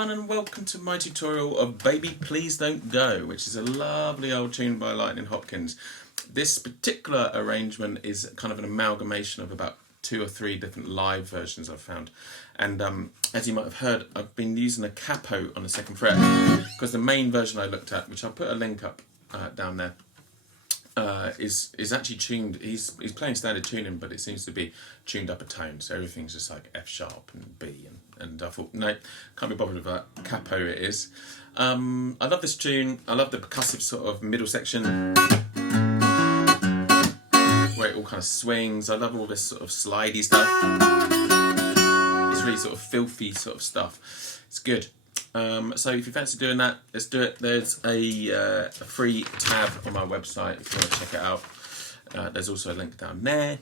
everyone and welcome to my tutorial of Baby Please Don't Go, which is a lovely old tune by Lightnin Hopkins. This particular arrangement is kind of an amalgamation of about 2 or 3 different live versions I've found. And as you might have heard, I've been using a capo on the 2nd fret because the main version I looked at, which I'll put a link up down there, is actually tuned. He's playing standard tuning, but it seems to be tuned up a tone, so everything's just like F sharp and B, and I thought, no, can't be bothered with that. Capo it is. I love this tune. I love the percussive sort of middle section where it all kind of swings. I love all this sort of slidey stuff. It's really sort of filthy sort of stuff. It's good. So if you fancy doing that, let's do it. There's a free tab on my website if you want to check it out. There's also a link down there.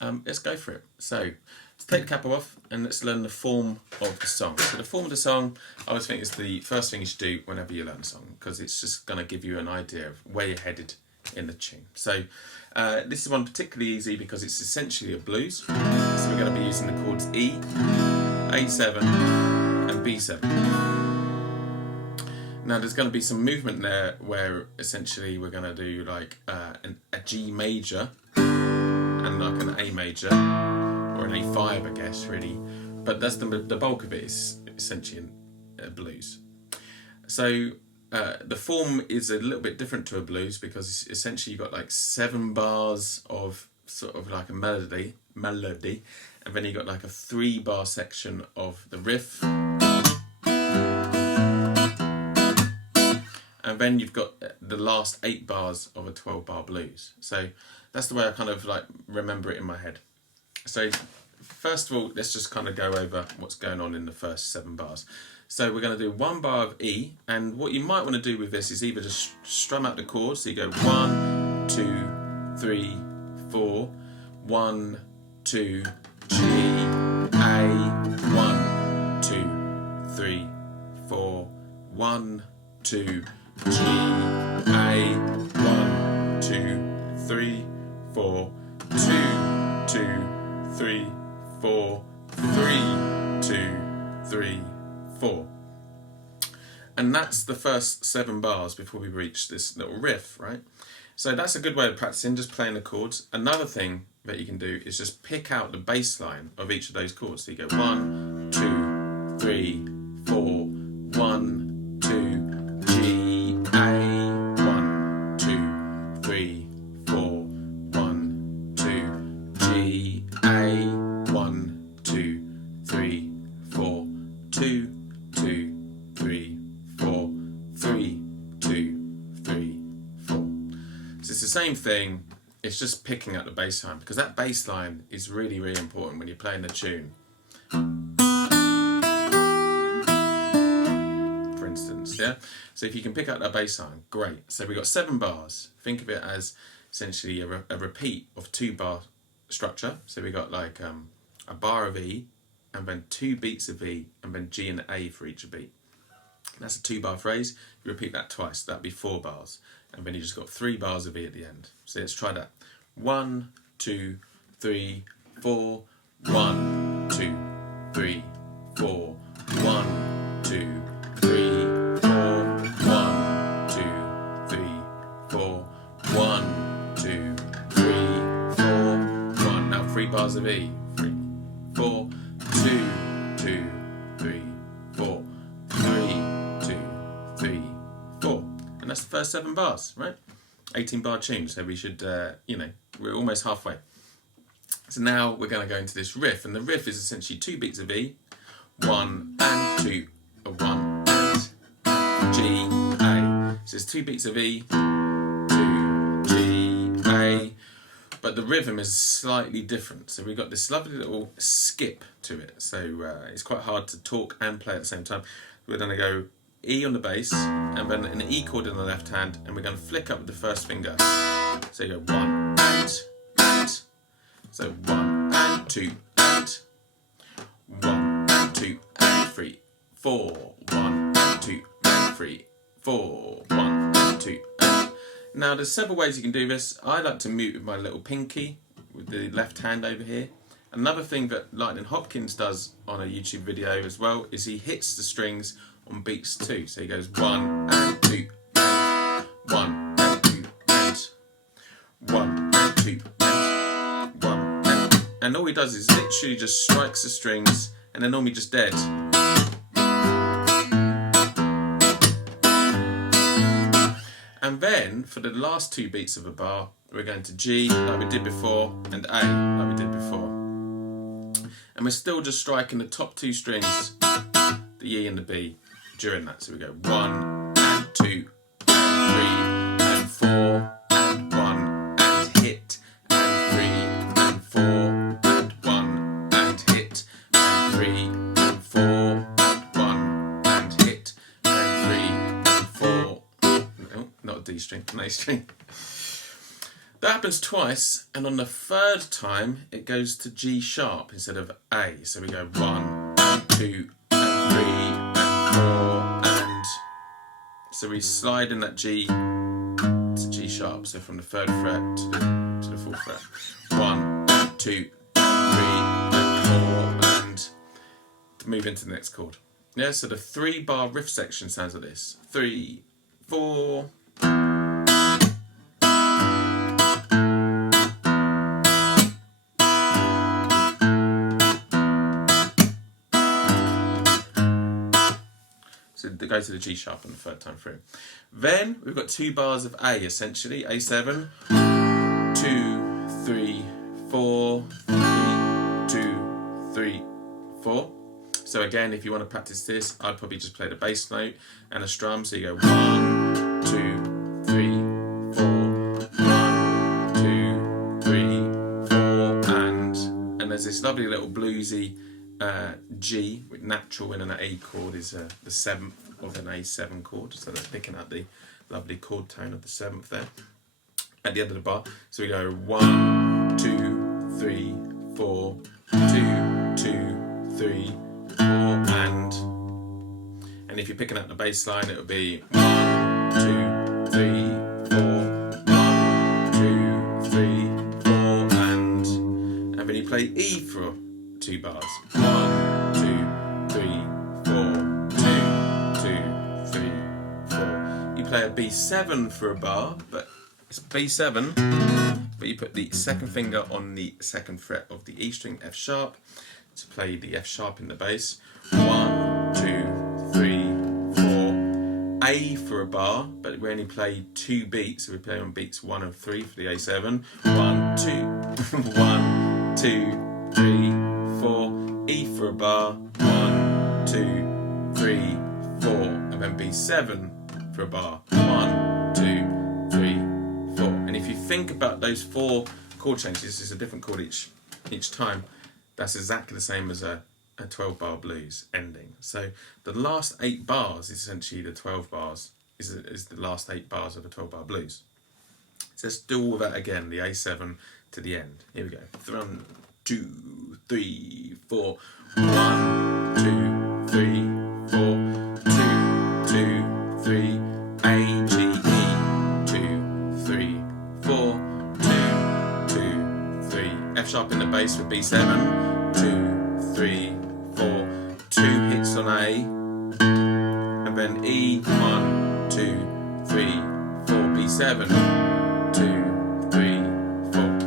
Let's go for it. So let's take the capo off and let's learn the form of the song. So the form of the song, I always think, is the first thing you should do whenever you learn a song, because it's just going to give you an idea of where you're headed in the tune. So this is one particularly easy because it's essentially a blues. So we're going to be using the chords E, A7 and B7. Now there's going to be some movement there where essentially we're going to do like a G major and like an A major or an A5, I guess, really. But that's the bulk of it is essentially a blues. So the form is a little bit different to a blues because essentially you've got like 7 bars of sort of like a melody, and then you've got like a 3-bar section of the riff. And then you've got the last 8 bars of a 12-bar blues. So that's the way I kind of like remember it in my head. So first of all, let's just kind of go over what's going on in the first 7 bars. So we're going to do 1 bar of E, and what you might want to do with this is either just strum out the chords. So you go 1, 2, 3, 4, 1, 2, G, A, 1, 2, 3, 4, 1, 2, G, A, 1, 2, 3, 4, 2, 2, 3, 4, 3, 2, 3, 4. And that's the first 7 bars before we reach this little riff, right? So that's a good way of practicing, just playing the chords. Another thing that you can do is just pick out the bass line of each of those chords. So you go 1, 2, 3, 4, 1, 2, G, A, 1, 2, 3, 4, 1, 2, G, A, 1, 2, 3, 4, 2, 2, 3, 4, 3, 2, 3, 4. So it's the same thing, it's just picking up the bass line, because that bass line is really, really important when you're playing the tune. For instance, yeah? So if you can pick up that bass line, great. So we've got 7 bars. Think of it as essentially a repeat of 2-bar structure. So we got like a bar of E, and then 2 beats of E, and then G and A for each beat. That's a 2-bar phrase. You repeat that twice, that'd be 4 bars. And then you just got 3 bars of E at the end. So let's try that. 1, 2, 3, 4, 1, 2, 3, 4, 1, 2, 3, 4, 1, 2, 3, 4, 1, 2, 3, 4, 1. Now 3 bars of E. 3, 4, 2, 2, 3, 4, 3, 2, 3, 4. And that's the first 7 bars, right? 18-bar tune, so we should, we're almost halfway. So now we're going to go into this riff, and the riff is essentially 2 beats of E, 1 and 2, 1 and G, A. So it's 2 beats of E, 2, G, A. But the rhythm is slightly different. So we've got this lovely little skip to it. So it's quite hard to talk and play at the same time. We're going to go E on the bass, and then an E chord in the left hand, and we're going to flick up with the first finger. So you go 1 and. So 1 and 2 and. 1 and 2 and 3, 4. 1 and 2 and 3, 4. 1 and 2 and. Now there's several ways you can do this. I like to mute with my little pinky with the left hand over here. Another thing that Lightnin Hopkins does on a YouTube video as well is he hits the strings on beats 2. So he goes 1 and 2 and 1 and 2 and 1 and 2 and 1 and 2. And all he does is literally just strikes the strings and they're normally just dead. And then for the last 2 beats of a bar, we're going to G like we did before and A like we did before. And we're still just striking the top 2 strings, the E and the B, during that. So we go 1 and 2 and 3 and 4 and 1 and hit and 3 and 4 and 1 and hit and 3 and 4 and 1 and hit and 3 and 4. No, not a D string, an A string. That happens twice, and on the 3rd time it goes to G sharp instead of A. So we go 1 and 2 and 3 and 4 and so we slide in that G to G sharp. So from the 3rd fret to the 4th fret. 1 and 2 and 3 and 4 and to move into the next chord. Yeah, so the 3-bar riff section sounds like this. 3, 4. So they go to the G sharp on the 3rd time through. Then we've got 2 bars of A essentially. A7, 2, 3, 4, 3, 2, 3, 4. So again, if you want to practice this, I'd probably just play the bass note and a strum. So you go 1, 2, 3, 4, 1, 2, 3, 4, and there's this lovely little bluesy G with natural in an A chord is the 7th of an A7 chord, so that's picking up the lovely chord tone of the 7th there at the end of the bar. So we go 1, 2, 3, 4, 2, 2, 3, 4, and if you're picking up the bass line, it would be 1, 2, 3, 4, 1, 2, 3, 4, and then you play E for 2 bars. 1, 2, 3, 4, 2, 2, 3, 4. You play a B7 for a bar, but it's B7, but you put the 2nd finger on the 2nd fret of the E string, F sharp, to play the F sharp in the bass. 1, 2, 3, 4. A for a bar, but we only play 2 beats, so we play on beats 1 and 3 for the A7. 1, 2, 1, 2, 3. 4, E for a bar, 1, 2, 3, 4, and then B7 for a bar, 1, 2, 3, 4. And if you think about those 4 chord changes, this is a different chord each time, that's exactly the same as a 12-bar blues ending. So the last 8 bars is essentially the 12 bars, is the last 8 bars of a 12-bar blues. So let's do all that again, the A7 to the end. Here we go. 1, 2, 3, 4. 1, 2, 3, 4. 2, 2, 3. A, G, E. 2, 3, 4. 2, 2, 3. F sharp in the bass for B7. 2, 3, 4. 2 hits on A. And then E. 1, 2, 3, 4. B7. 2, 3, 4.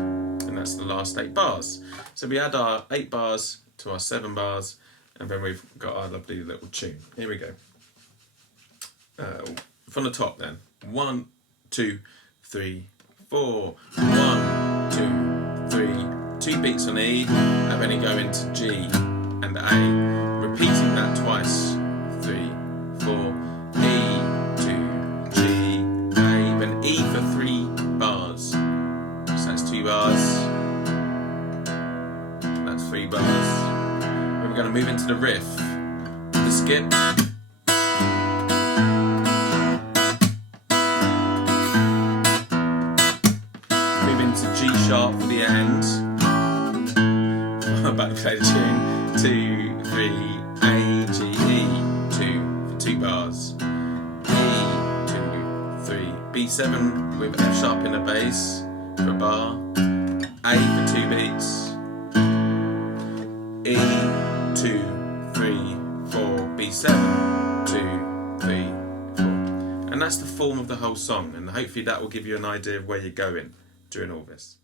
That's the last 8 bars. So we add our 8 bars to our 7 bars, and then we've got our lovely little tune. Here we go. From the top then. 1, 2, 3, 4. 1, 2, 3. 2 beats on E, and then you go into G and A. Repeating that twice. 3, 4. E, 2, G, A. Then E for 3 bars. So that's 2 bars. 3 bars. We're going to move into the riff. The skip. Move into G sharp for the end. I'm about to play the tune. 2, 3, A, G, E. 2 for 2 bars. E, 2, 3. B7 with F sharp in the bass for a bar. A for 2 beats. E, 2, 3, 4, B7, 2, And that's the form of the whole song, and hopefully that will give you an idea of where you're going during all this.